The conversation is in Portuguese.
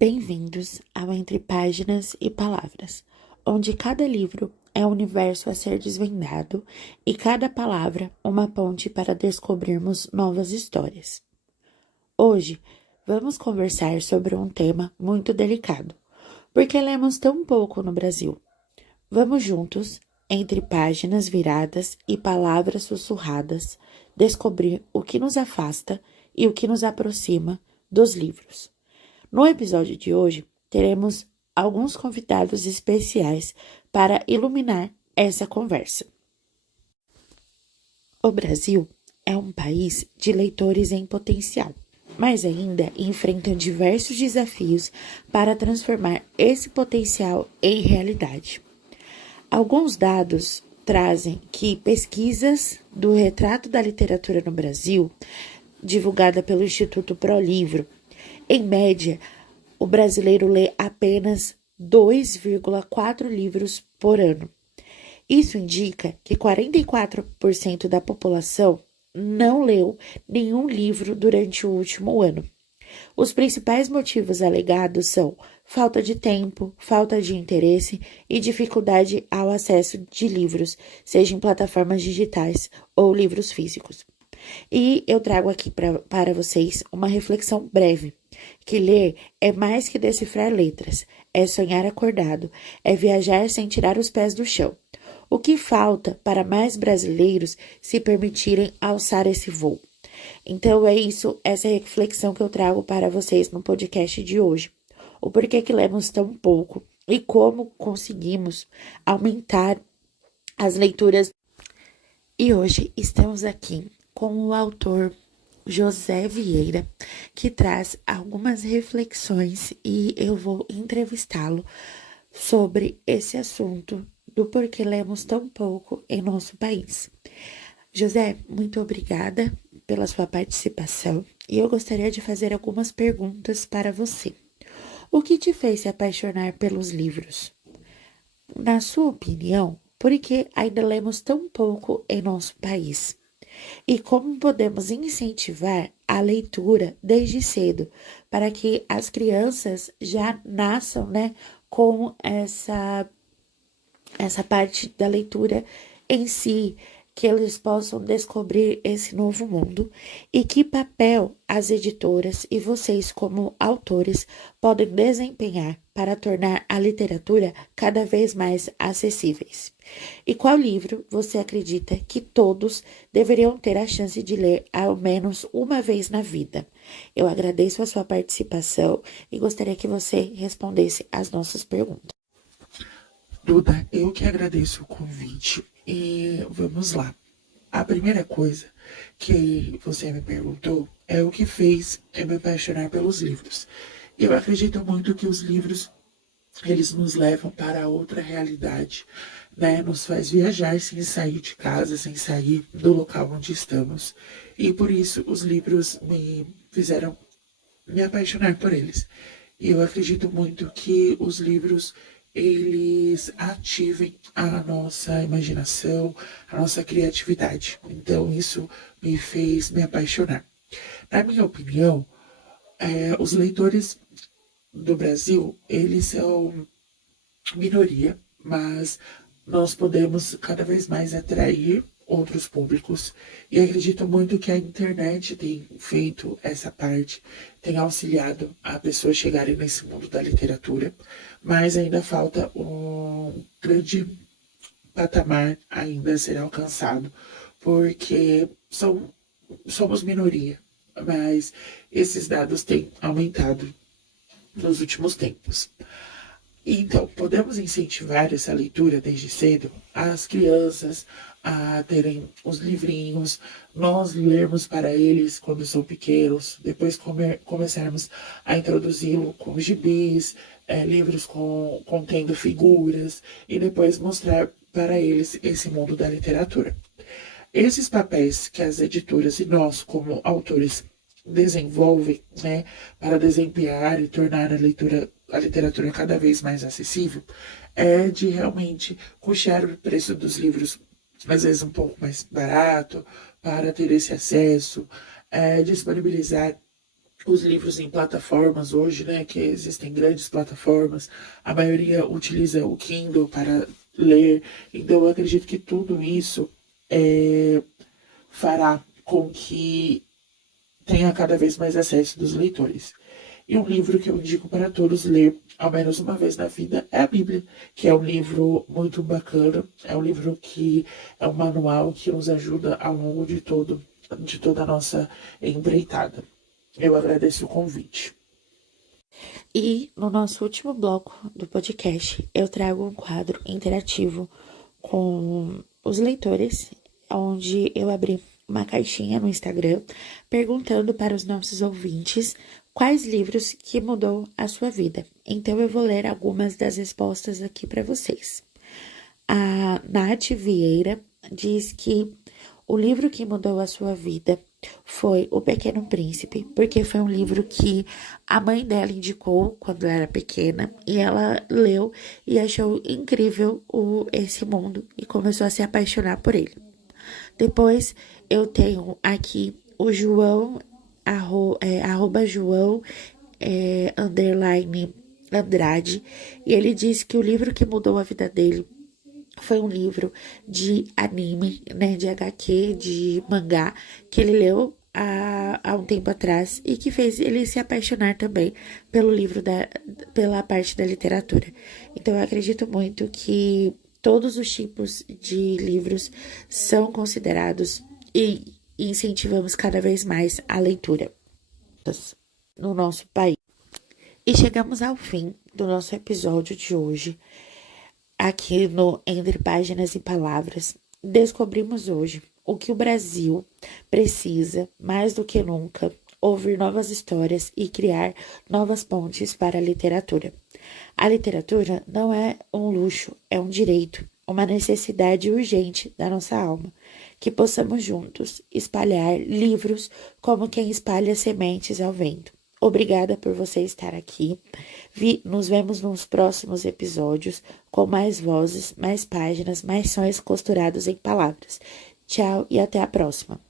Bem-vindos ao Entre Páginas e Palavras, onde cada livro é um universo a ser desvendado e cada palavra uma ponte para descobrirmos novas histórias. Hoje, vamos conversar sobre um tema muito delicado, porque lemos tão pouco no Brasil. Vamos juntos, entre páginas viradas e palavras sussurradas, descobrir o que nos afasta e o que nos aproxima dos livros. No episódio de hoje, teremos alguns convidados especiais para iluminar essa conversa. O Brasil é um país de leitores em potencial, mas ainda enfrenta diversos desafios para transformar esse potencial em realidade. Alguns dados trazem que pesquisas do Retrato da Literatura no Brasil, divulgada pelo Instituto ProLivro, em média, o brasileiro lê apenas 2,4 livros por ano. Isso indica que 44% da população não leu nenhum livro durante o último ano. Os principais motivos alegados são falta de tempo, falta de interesse e dificuldade ao acesso de livros, seja em plataformas digitais ou livros físicos. E eu trago aqui para vocês uma reflexão breve, que ler é mais que decifrar letras, é sonhar acordado, é viajar sem tirar os pés do chão. O que falta para mais brasileiros se permitirem alçar esse voo? Então é isso, essa reflexão que eu trago para vocês no podcast de hoje. O porquê que lemos tão pouco e como conseguimos aumentar as leituras. E hoje estamos aqui com o autor José Vieira, que traz algumas reflexões e eu vou entrevistá-lo sobre esse assunto do porquê lemos tão pouco em nosso país. José, muito obrigada pela sua participação e eu gostaria de fazer algumas perguntas para você. O que te fez se apaixonar pelos livros? Na sua opinião, por que ainda lemos tão pouco em nosso país? E como podemos incentivar a leitura desde cedo, para que as crianças já nasçam, com essa parte da leitura em si, que eles possam descobrir esse novo mundo e que papel as editoras e vocês como autores podem desempenhar para tornar a literatura cada vez mais acessíveis. E qual livro você acredita que todos deveriam ter a chance de ler ao menos uma vez na vida? Eu agradeço a sua participação e gostaria que você respondesse às nossas perguntas. Duda, eu que agradeço o convite e vamos lá. A primeira coisa que você me perguntou é o que fez eu me apaixonar pelos livros. Eu acredito muito que os livros, eles nos levam para outra realidade, Nos faz viajar sem sair de casa, sem sair do local onde estamos. E por isso os livros me fizeram me apaixonar por eles. E eu acredito muito que os livros eles ativem a nossa imaginação, a nossa criatividade. Então isso me fez me apaixonar. Na minha opinião, os leitores do Brasil, eles são minoria, mas nós podemos cada vez mais atrair outros públicos. E acredito muito que a internet tem feito essa parte, tem auxiliado a pessoas chegarem nesse mundo da literatura, mas ainda falta um grande patamar ainda a ser alcançado, porque somos minoria, mas esses dados têm aumentado nos últimos tempos. Então, podemos incentivar essa leitura desde cedo, as crianças a terem os livrinhos, nós lermos para eles quando são pequenos, depois começarmos a introduzi-lo com gibis, livros contendo figuras, e depois mostrar para eles esse mundo da literatura. Esses papéis que as editoras e nós, como autores, desenvolvem, para desempenhar e tornar a literatura cada vez mais acessível, é de realmente custear o preço dos livros, às vezes um pouco mais barato, para ter esse acesso, disponibilizar os livros em plataformas hoje, né? Que existem grandes plataformas. A maioria utiliza o Kindle para ler. Então, eu acredito que tudo isso fará com que tenha cada vez mais acesso dos leitores. E um livro que eu indico para todos ler, ao menos uma vez na vida, é a Bíblia, que é um livro muito bacana, é um livro que é um manual que nos ajuda ao longo de toda a nossa empreitada. Eu agradeço o convite. E no nosso último bloco do podcast, eu trago um quadro interativo com os leitores, onde eu abri uma caixinha no Instagram perguntando para os nossos ouvintes quais livros que mudou a sua vida. Então eu vou ler algumas das respostas aqui para vocês. A Nath Vieira diz que o livro que mudou a sua vida foi O Pequeno Príncipe, porque foi um livro que a mãe dela indicou quando ela era pequena e ela leu e achou incrível esse mundo e começou a se apaixonar por ele. Depois eu tenho aqui o João, arroba João, underline Andrade, e ele disse que o livro que mudou a vida dele foi um livro de anime, né, de HQ, de mangá, que ele leu há um tempo atrás e que fez ele se apaixonar também pelo pela parte da literatura. Então eu acredito muito que todos os tipos de livros são considerados e incentivamos cada vez mais a leitura no nosso país. E chegamos ao fim do nosso episódio de hoje. Aqui no Entre Páginas e Palavras, descobrimos hoje o que o Brasil precisa, mais do que nunca, ouvir novas histórias e criar novas pontes para a literatura. A literatura não é um luxo, é um direito, uma necessidade urgente da nossa alma. Que possamos juntos espalhar livros como quem espalha sementes ao vento. Obrigada por você estar aqui. Nos vemos nos próximos episódios com mais vozes, mais páginas, mais sonhos costurados em palavras. Tchau e até a próxima.